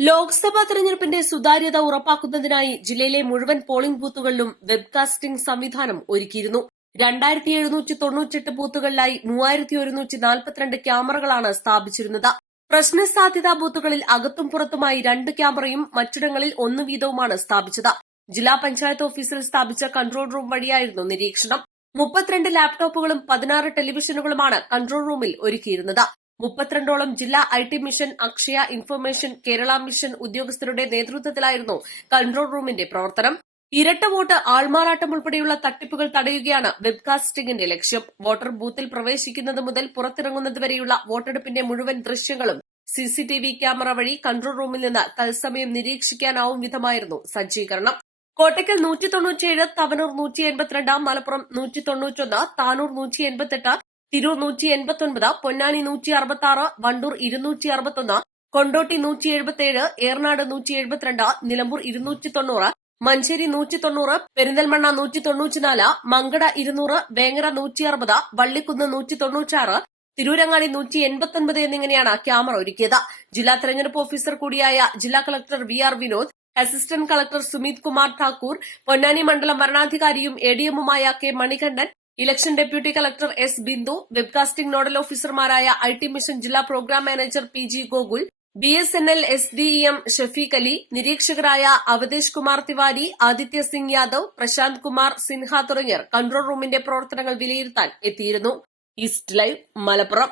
ലോക്സഭാ തെരഞ്ഞെടുപ്പിന്റെ സുതാര്യത ഉറപ്പാക്കുന്നതിനായി ജില്ലയിലെ മുഴുവൻ പോളിംഗ് ബൂത്തുകളിലും വെബ്കാസ്റ്റിംഗ് സംവിധാനം ഒരുക്കിയിരുന്നു. 2798 ബൂത്തുകളിലായി 3142 ക്യാമറകളാണ് സ്ഥാപിച്ചിരുന്നത്. പ്രശ്നസാധ്യതാ ബൂത്തുകളിൽ അകത്തും പുറത്തുമായി 2 ക്യാമറയും മറ്റിടങ്ങളിൽ 1 വീതവുമാണ് സ്ഥാപിച്ചത്. ജില്ലാ പഞ്ചായത്ത് ഓഫീസിൽ സ്ഥാപിച്ച കൺട്രോൾ റൂം വഴിയായിരുന്നു നിരീക്ഷണം. 32 ലാപ്ടോപ്പുകളും 16 ടെലിവിഷനുകളുമാണ് കൺട്രോൾ റൂമിൽ ഒരുക്കിയിരുന്നത്. 32ഓളം ജില്ലാ IT mission, Akshaya, information, Kerala mission ഉദ്യോഗസ്ഥരുടെ നേതൃത്വത്തിലായിരുന്നു കൺട്രോൾ റൂമിന്റെ പ്രവർത്തനം. ഇരട്ട വോട്ട്, ആൾമാറാട്ടം ഉൾപ്പെടെയുള്ള തട്ടിപ്പുകൾ തടയുകയാണ് വെബ്കാസ്റ്റിംഗിന്റെ ലക്ഷ്യം. വോട്ടർ ബൂത്തിൽ പ്രവേശിക്കുന്നത് മുതൽ പുറത്തിറങ്ങുന്നതുവരെയുള്ള വോട്ടെടുപ്പിന്റെ മുഴുവൻ ദൃശ്യങ്ങളും സിസിടിവി ക്യാമറ വഴി കൺട്രോൾ റൂമിൽ നിന്ന് തത്സമയം നിരീക്ഷിക്കാനാവും വിധമായിരുന്നു സജ്ജീകരണം. കോട്ടയ്ക്കൽ 197, തവനൂർ 182, മലപ്പുറം 191, താനൂർ 188, തിരൂർ 189, പൊന്നാനി 166, വണ്ടൂർ 261, കൊണ്ടോട്ടി 177, ഏറനാട് 172, നിലമ്പൂർ 290, മഞ്ചേരി 190, പെരിന്തൽമണ്ണ 194, മങ്കട 200, വേങ്ങര 160, വള്ളിക്കുന്ന് 196, തിരൂരങ്ങാടി 189 എന്നിങ്ങനെയാണ് ക്യാമറ ഒരുക്കിയത്. ജില്ലാ തെരഞ്ഞെടുപ്പ് ഓഫീസർ കൂടിയായ ജില്ലാ collector VR. Vinod, assistant collector Sumit Kumar Thakur, Ponnani മണ്ഡലം വരണാധികാരിയും എഡിഎമ്മുമായ K Manikandan, election deputy collector S Bindu, webcasting nodal ഓഫീസർമാരായ ഐടി മിഷൻ ജില്ലാ programme manager PG. Gokul, BSNL SDEM Shafeeq Ali, നിരീക്ഷകരായ അവതേഷ് കുമാർ തിവാരി, ആദിത്യ സിംഗ് യാദവ്, പ്രശാന്ത് കുമാർ സിൻഹ തുടങ്ങിയവർ കൺട്രോൾ റൂമിന്റെ പ്രവർത്തനങ്ങൾ വിലയിരുത്താൻ എത്തിയിരുന്നു. East live, Malappuram.